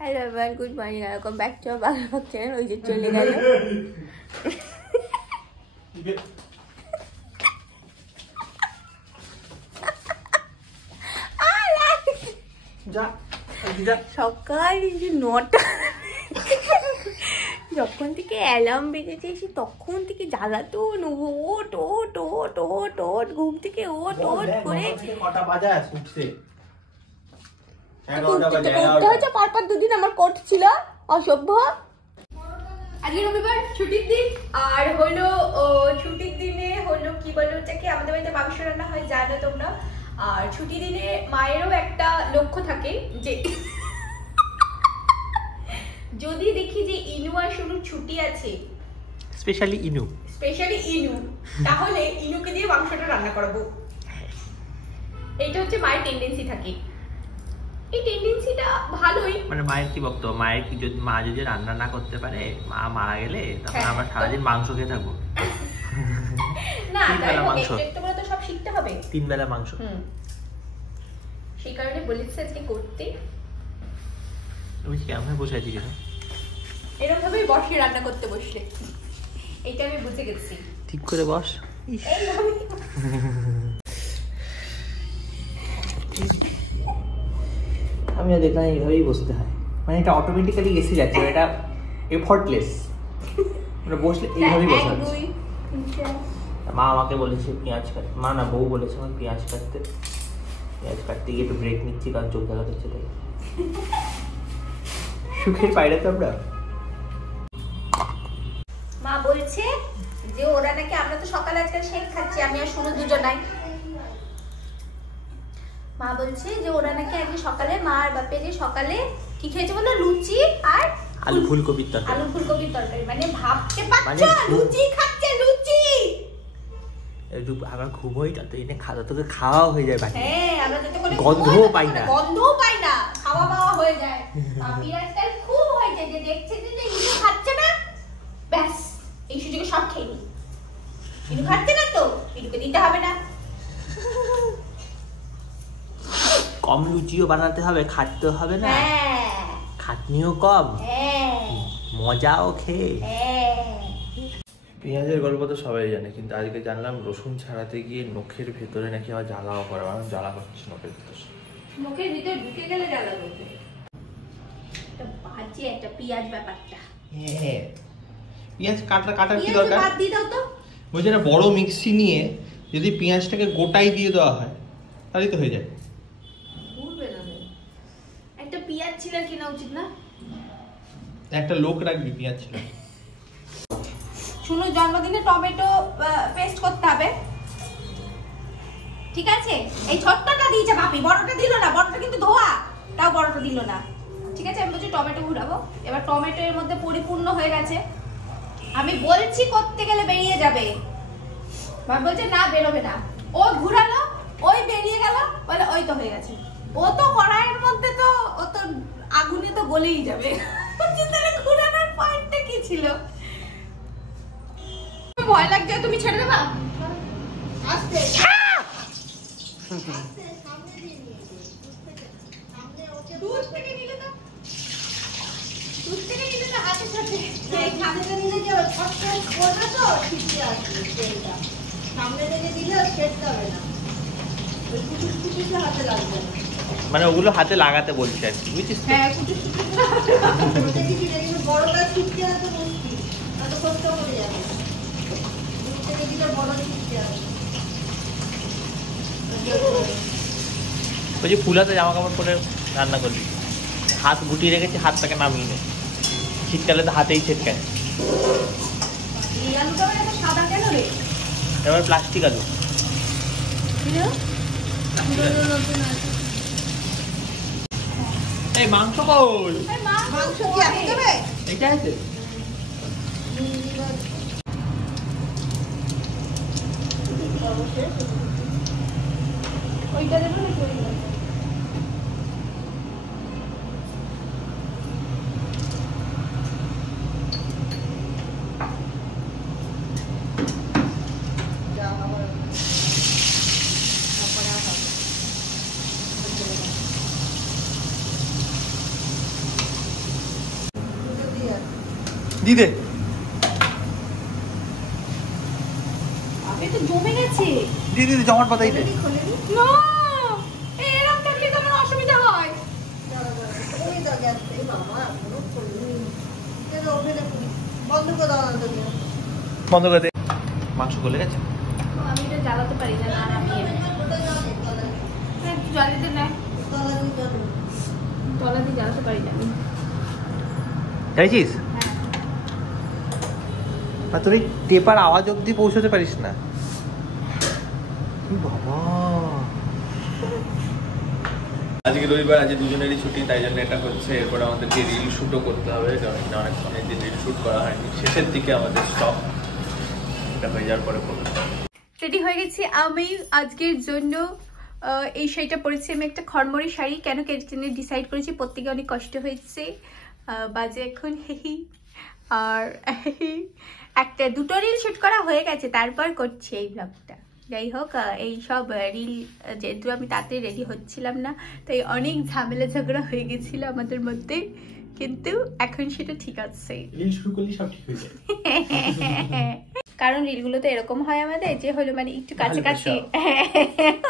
Hello everyone, good morning, welcome back to our Bangla blog channel. ওই যে চলে গেল। সকাল 9টা যখন থেকে অ্যালার্ম বেজেছে এসে তখন থেকে জ্বালাতন, ওট ওট ওট ওট ওট ঘুম থেকে ওট ওট করে কটা বাজে উঠছে। পরপর দুদিন আমার কোট ছিল, অসভ্য। আজকে রবিবার, ছুটির দিন। আর হলো ছুটির দিনে হলো কি বলো ওটাকে, আমাদের বাড়িতে মাংস রান্না হয়, জানো তোমরা। আর ছুটির দিনে মায়েরও একটা লক্ষ্য থাকে যে যদি দেখি যে ইনু আর শুনুর ছুটি আছে, স্পেশালি ইনু তাহলে ইনুকে দিয়ে মাংসটা রান্না করাবো। এইটা হচ্ছে মায়ের টেন্ডেন্সি থাকে। এই টেন্ডেন্সিটা ভালোই। মানে মায়ের কি বক্তব্য, মায়ের কি যদি মা যদি রান্না না করতে পারে, মা মারা গেলে তখন আমরা সারাদিন মাংস খেয়ে থাকবো? না, একটু করে তো সব শিখতে হবে। 3 বেলা মাংস। সেই কারণে বলেছে আজকে করতে। তুমি কেমন বসে আছি কেন? এরকম ভাবেই বসে রান্না করতে বসলে। এইটা আমি বুঝে গেছি। ঠিক করে বস। আমি দেখলাম এইভাবেই বসতে হয়, মানে এটা অটোমেটিক্যালি এসে যাচ্ছে, এটা এফর্টলেস। মানে বসলে এইভাবেই বসা হচ্ছে। মা আমাকে বলেছে পেঁয়াজ কাটতে, মা না বউ বলেছে আমার পেঁয়াজ কাটতে গিয়ে একটু ব্রেক নিচ্ছি, কারণ চোখ জ্বালা করছে তাই। সুখের বাইরে তো আমরা। মা বলছে যে ওরা নাকি, আমরা তো সকালে আজকাল শেক খাচ্ছি, আমি আর শুনো দুজনাই। মা বলছে যে ওরা নাকি আজকে সকালে, মা আর বাপে যে সকালে কি খেয়েছে বলো, লুচি আর আলু ফুলকপির তরকারি। মানে ভাবতে পারছো, লুচি খাচ্ছে, লুচি। একটু আমার খুব হয়, তাতে এনে খাওয়া তোকে খাওয়া হয়ে যায় বাকি। হ্যাঁ, আমরা যত করে গন্ধও পাই না, খাওয়া পাওয়া হয়ে যায়। বিরাজটার খুব হয়ে যায় যে দেখছে যে ইনু খাচ্ছে না, ব্যাস এই সুযোগে সব খেয়ে নি। ইনু খাচ্ছে না তো ইনুকে দিতে হবে না। কম লুচিও বানাতে হবে, খাটতেও হবে না, খাটনিও কম, মজাও খেয়ে। পেঁয়াজের গল্প তো সবাই জানে, কিন্তু আজকে জানলাম রসুন ছাড়াতে গিয়ে নখের ভেতরে নাকি আবার জ্বালাও করে। আমার জ্বালা করছে নখের ভিতরে, মুখের ভিতরে ঢুকে গেলে জ্বালা করবে। এটা বাজে একটা পেঁয়াজ ব্যাপারটা। হ্যাঁ, পেঁয়াজ কাটার কি দরকার? বাদ দিয়ে দাও তো। বলছে না, বড় মিক্সি নিয়ে যদি পেঁয়াজটাকে গোটাই দিয়ে দেওয়া হয় তাহলেই তো হয়ে যায়। একটা পেঁয়াজ ছিল কিনা উচিত না? একটা লোক রাখবি পেঁয়াজ ছিল। শুনো, জন্মদিনে টমেটো পেস্ট করতে হবে, ঠিক আছে? এই ছোট্টটা দিয়েছে বাপি, বড়টা দিল না। বড়টা কিন্তু ধোয়া, তাও বড়টা দিল না। ঠিক আছে, আমি বলছি টমেটো ঘুরাবো। এবার টমেটো এর মধ্যে পরিপূর্ণ হয়ে গেছে। আমি বলছি করতে গেলে বেরিয়ে যাবে, বাবা বলছে না বেরোবে না। ও ঘুরালো, ওই বেরিয়ে গেল, বলে ওই তো হয়ে গেছে। ও তো কড়াইয়ের মধ্যে তো, ও তো আগুনে তো গলেই যাবে। তাহলে ঘুরানোর পয়েন্টটা কি ছিল? ভয় লাগছে, তুমি ছেড়ে দেবা? আস্তে দূর থেকে নিলে তো হাতের সাথে সামনে নিলে কি হবে? ছটফট করবে তো, ঠিকই আছে। তেলটা সামনে থেকে দিলে ছেড়তে হবে না, ওই কুচুস কুচুস হাতে লাগবে না। মানে ওগুলো হাতে লাগাতে বলছি আর কি, বুঝছিস? হ্যাঁ, কুচুস কুচুস দেখি দেখি। বড়টা ঠিকই আছে মুশকিল, এত কষ্ট করে যাবে। ওই যে ফুলাতে জামা কাপড় পরে রান্না করবি, হাত গুটিয়ে রেখেছি, হাতটাকে নামিয়ে নে। শীতকালে তো হাতেই ছেটকায়। এবার প্লাস্টিক আলু। এই মাংস কই? মাংস কি এখন দেবে? এটা আছে। ওইটা দেবো নাকি ওইটা? দিদে আবে তো জমে গেছে। দিদি জমাট পাতাই দে। না এরকম থাকলে তো আমার অসুবিধা হয়। বন্ধ করে দে। মাংস গলে গেছে। আমি এটা জ্বালাতে পারি না, না আমি একটু জ্বালিতে না, তলা দিয়ে জ্বালাতে পারি না আমি। চাইছিস? আর তুই টেপার আওয়াজ অব্দি পৌঁছতে পারিস না। বাবা আজকে রবিবার, আজকে দুজনেরই ছুটি, তাই জন্য এটা হচ্ছে। এরপর আমাদেরকে রিল শুটও করতে হবে, কারণ অনেকদিন রিল শুট করা হয়নি। শেষের দিকে আমাদের স্টপ, এটা হয়ে যাওয়ার পরে করবো। রেডি হয়ে গেছি আমি আজকের জন্য। এই শাড়িটা পরেছি আমি, একটা খড়মড়ি শাড়ি। কেন ডিসাইড করেছি, প্রত্যেকে অনেক কষ্ট হয়েছে। বাজে এখন হেহি, আর একটা দুটো রিল শুট করা হয়ে গেছে, তারপর করছি এই ব্লগটা। যাই হোক, এই সব রিল যেহেতু আমি তাতে রেডি হচ্ছিলাম না, তাই অনেক ঝামেলা ঝগড়া হয়ে গেছিল আমাদের মধ্যে, কিন্তু এখন সেটা ঠিক আছে। রিল শুরু করলে সব ঠিক হয়ে যায়। কারণ রিলগুলো তো এরকম হয় আমাদের, যে হলো মানে একটু কাছাকাছি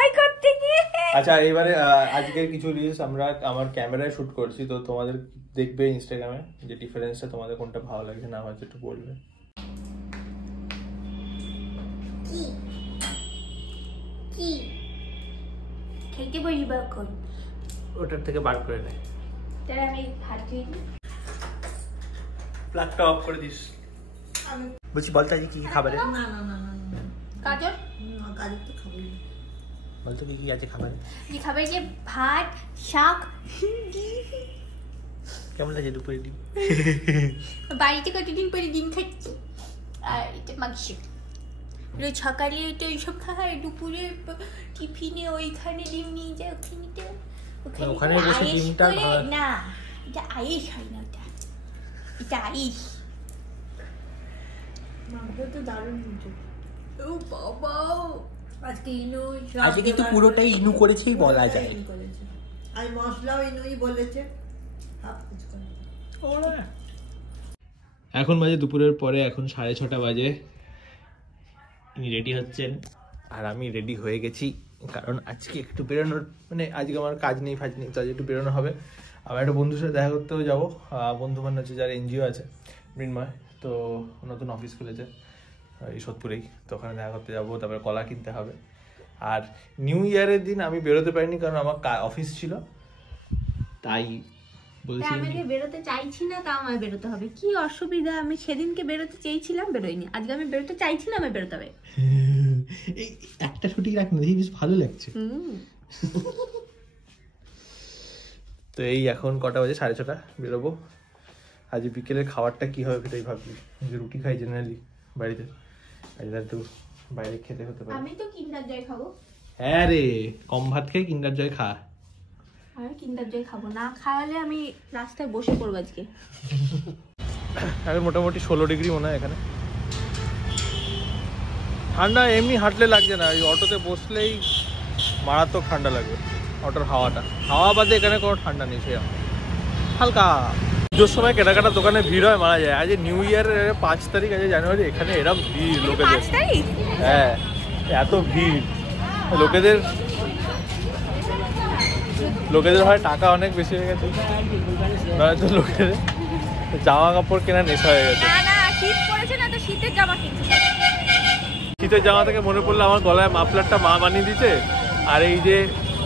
ওই করতে গিয়ে। আচ্ছা, এবারে আজকের কিছু রিলস আমরা আমার ক্যামেরায় শুট করছি, তো তোমাদের দেখবে ইনস্টাগ্রামে যে ডিফারেন্সটা, তোমাদের কোনটা ভালো লাগছে না হয়তো একটু বলবে। কি খেতে বসবো এখন, ওটার থেকে বার করে নেয়। তাহলে আমি হাত ধুয়ে দিই। প্লাগটা অফ করে দিস। বলছি বলতো আজকে কি কি খাবারে? গাজর তো খাবো না। বলতো কি কি আছে খাবারে? যে খাবার, যে ভাত, শাক, কেমন লাগছে দুপুরে ডিম? বাড়িতে কতদিন পরে ডিম খাচ্ছি, আর এটা মাংস। রোজ সকালে তো ওইসব খায়, দুপুরে টিফিনে ওইখানে ডিম নিয়ে যায়, ওখানে বসে ডিমটা খাওয়া- না, এটা আইস হয় না, এটা আইস। মাংস তো দারুণ হয়েছে। ও বাবা, আজকে ইনু আজকে কিন্তু পুরোটাই ইনু করেছেই বলা যায়। আর মশলাও ইনুই বলেছে, সব কিছু করে। এখন বাজে দুপুরের পরে, এখন 6:30 বাজে। ইনি রেডি হচ্ছেন আর আমি রেডি হয়ে গেছি, কারণ আজকে একটু বেরোনোর, মানে আজকে আমার কাজ নেই ফাজ নেই, তো আজকে একটু বেরোনো হবে। আবার একটা বন্ধুর সাথে দেখা করতেও যাবো। বন্ধু মানে হচ্ছে যার এনজিও আছে, মৃন্ময়, তো নতুন অফিস খুলেছে এই সোদপুরেই, তো ওখানে দেখা করতে যাবো। তারপরে কলা কিনতে হবে। আর নিউ ইয়ারের দিন আমি বেরোতে পারিনি, কারণ আমার অফিস ছিল, তাই বলছি আমি বেরোতে চাইছি না, তা আমায় বেরোতে হবে। কি অসুবিধা, আমি সেদিনকে বেরোতে চেয়েছিলাম, বেরোইনি। আজকে আমি বেরোতে চাইছি না, আমি বেরোতে হবে। এই একটা ছুটি রাখ না, দেখি বেশ ভালো লাগছে। তো এই এখন কটা বাজে, 6:30 বেরোবো। আজ বিকেলের খাবারটা কি হবে সেটাই ভাবছি, যে রুটি খাই জেনারেলি বাড়িতে, আজ একটু বাইরে খেতে হতে পারে। আমি তো কিন্ডার জয় খাবো। হ্যাঁ রে, কম ভাত খেয়ে কিন্ডার জয় খা। আমি কিন্ডার জয় খাবো না, খাওয়ালে আমি রাস্তায় বসে পড়বো আজকে। এখন মোটামুটি 16 ডিগ্রি মনে হয় এখানে। ঠান্ডা এমনি হাঁটলে লাগছে না, এই অটোতে বসলেই মারাত্মক ঠান্ডা লাগবে। অটোর হাওয়া বাদে এখানে কোনো ঠান্ডা নেই, সে হালকা। পুজোর সময় কেনাকাটা দোকানে ভিড় হয় মারা যায়। আজ নিউ ইয়ারের 5 তারিখ, আজ জানুয়ারি, এখানে এরকম ভিড় লোকেদের। হ্যাঁ, এত ভিড় লোকেদের হয় টাকা অনেক বেশি হয়ে গেছে, নয়তো লোকেদের জামা কাপড় কেনা নেশা হয়ে গেছে। শীত পড়েছে না, তো শীতের জামা কিনছি। শীতের জামা থেকে মনে পড়লো, আমার গলায় মাফলারটা মা বানিয়ে দিয়েছে, আর এই যে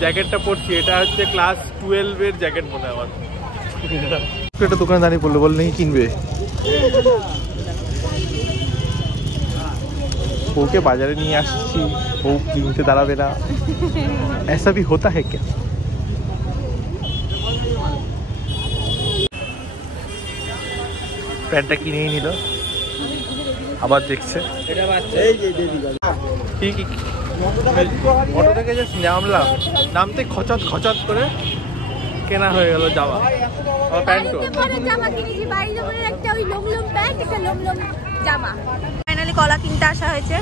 জ্যাকেটটা পরছি, এটা হচ্ছে ক্লাস 12-এর জ্যাকেট মনে হয় আমার। একটা দোকানে দাঁড়িয়ে পড়লো, বললে নাকি কিনবে। ওকে বাজারে নিয়ে আসছি, ও কিনতে দাঁড়াবে না, ऐसा भी होता है क्या? প্যান্টটা কিনেই নিল, আবার দেখছে। অটো থেকে জাস্ট নামলাম, নামতে খচত খচত করে কেনা হয়ে গেল জামা, আমার প্যান্টও। জামা কিনেছি, বাড়ি যাবার একটা ওই লং প্যান্ট, একটা লং জামা। ফাইনালি কলা কিনতে আসা হয়েছে,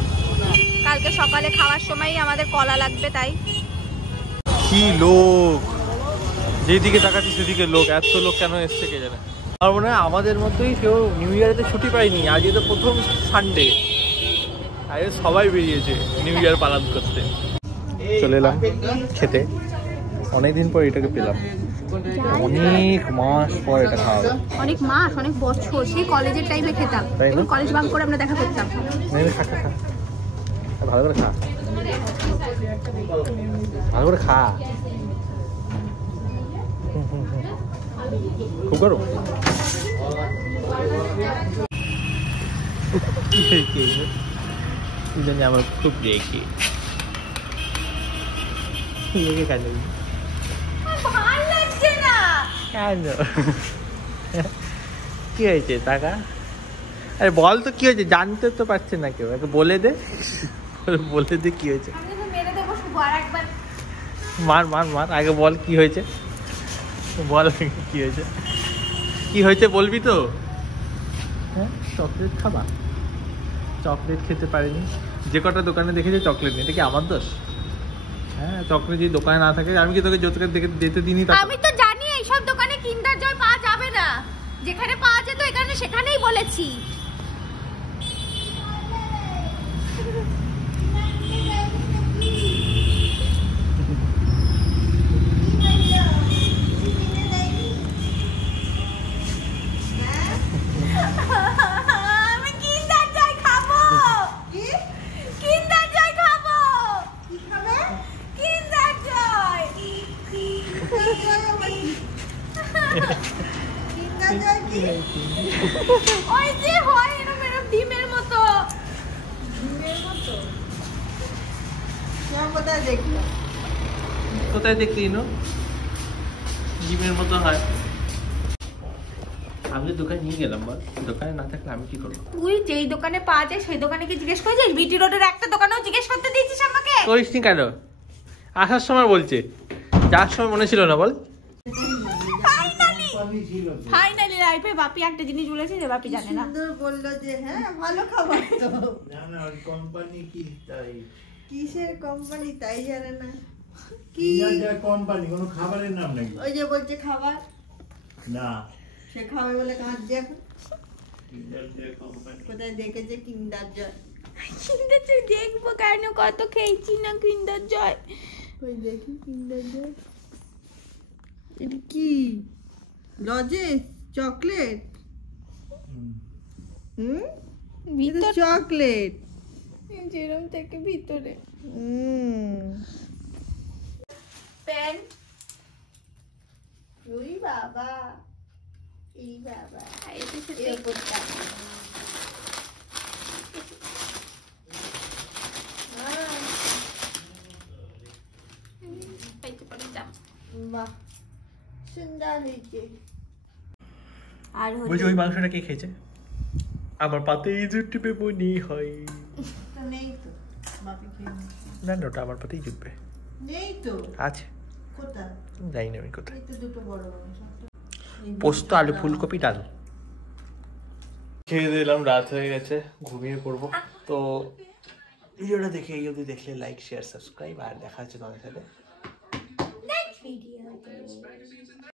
কালকে সকালে খাওয়ার সময় আমাদের কলা লাগবে, তাই কি লোক যেদিকে তাকাচ্ছি সেদিকে লোক, এত লোক কেন এসছে কে জানে। আমার মনে হয় আমাদের মধ্যেই কেউ নিউ ইয়ারেতে ছুটি পায়নি, আজকে তো প্রথম সানডে, আজকে সবাই বেরিয়েছে নিউ ইয়ার পালন করতে। চলে এলাম খেতে, অনেকদিন পর এটাকে পেলাম, অনেক মাস পর এটা খাওয়া। অনেক মাস, অনেক বছর, সেই কলেজের টাইমে খেতাম, এবং কলেজ বাঙ্ক করে আমরা দেখা করতাম। খা খা খা, ভালো করে খা, ভালো করে খা। খুব গরম। আমার খুব রেগে রেগে কেন ভালো লাগছে না কেন, কি হয়েছে টাকা? আরে বল তো কি হয়েছে, জানতে তো পারছে না কেউ, বলে দে, বলে দে কি হয়েছে। আমি তো মেরে দেবো শুভ আরেকবার। মার মার মার, আগে বল কি হয়েছে, বল কি হয়েছে, কি হয়েছে বলবি তো। হ্যাঁ, চকলেট খাবা? চকলেট খেতে পারিনি, যে কটা দোকানে দেখেছি চকলেট নেই, এটা কি আমার দোষ? হ্যাঁ, চকলেট যদি দোকানে না থাকে, আমি কি তোকে যতটা দেখে যেতে দিনই? আমি তো জানি এইসব দোকানে কিন্ডার জয় পাওয়া যাবে না, যেখানে পাওয়া যেত এখানে সেখানেই বলেছি। আমি কিন্ডার জয় খাবো। কিন্ডার জয় খাবো। কি খাবে? কিন্ডার জয়। কিন্ডার জয় কি? ওই যে হয় এরকম এরকম ডিমের মতো। ডিমের মতো? কেমন কোথায় দেখলো? কোথায় দেখলি নো ডিমের মতো হয়? আমি দোকানে নিয়ে গেলাম, বল দোকানে না থাকলে আমি কি করবো? তুই যেই দোকানে পাওয়া যায় সেই দোকানে কি জিজ্ঞেস করেছিস? বিটি রোডের একটা দোকানেও জিজ্ঞেস করতে দিয়েছিস আমাকে? করিসনি কেন? আসার সময় বলছে, যার সময় মনে ছিল না বল। ফাইনালি লাইফে বাপি একটা জিনিস বলেছে যে বাপি জানে না। সুন্দর বললো যে হ্যাঁ ভালো খাবার তো। না ওই কোম্পানি কি তাই? কিসের কোম্পানি তাই জানে না। কি কোম্পানি কোনো খাবারের নাম নাকি? ওই যে বলছে খাবার, না সে খাবে বলে কাঁদছে এখন। কিন্ডার জয় কোম্পানি। কোথায় দেখেছে কিন্ডার জয়? কিন্ডার জয় দেখবো কেন, কত খেয়েছি না কিন্ডার জয়। ওই দেখি কিন্ডার জয়। এটা কি লজেস চকলেট? হুম, ভিতর চকলেট যেরম থেকে ভিতরে প্যান্ট। ওই বাবা, এই বাবা, এই ওপরটা বাহ সুন্দর হয়েছে। আর বলছি ওই মাংসটা কে খেয়েছে? আমার পাতে জুটবে মনে হয়। নেই তো বাপি খেয়ে নিয়েছে। না না, ওটা আমার পাতেই জুটবে। নেই তো, আছে, কোথায়? জানি না আমি কোথায়। এই তো দুটো বড় বড় সবটা। পোস্ত, আলু, ফুলকপি, ডাল খেয়ে দিলাম, রাত হয়ে গেছে, ঘুমিয়ে পড়বো। তো ভিডিওটা দেখে এই অবধি দেখলে লাইক শেয়ার সাবস্ক্রাইব, আর দেখা হচ্ছে তোমাদের সাথে নেক্সট ভিডিও।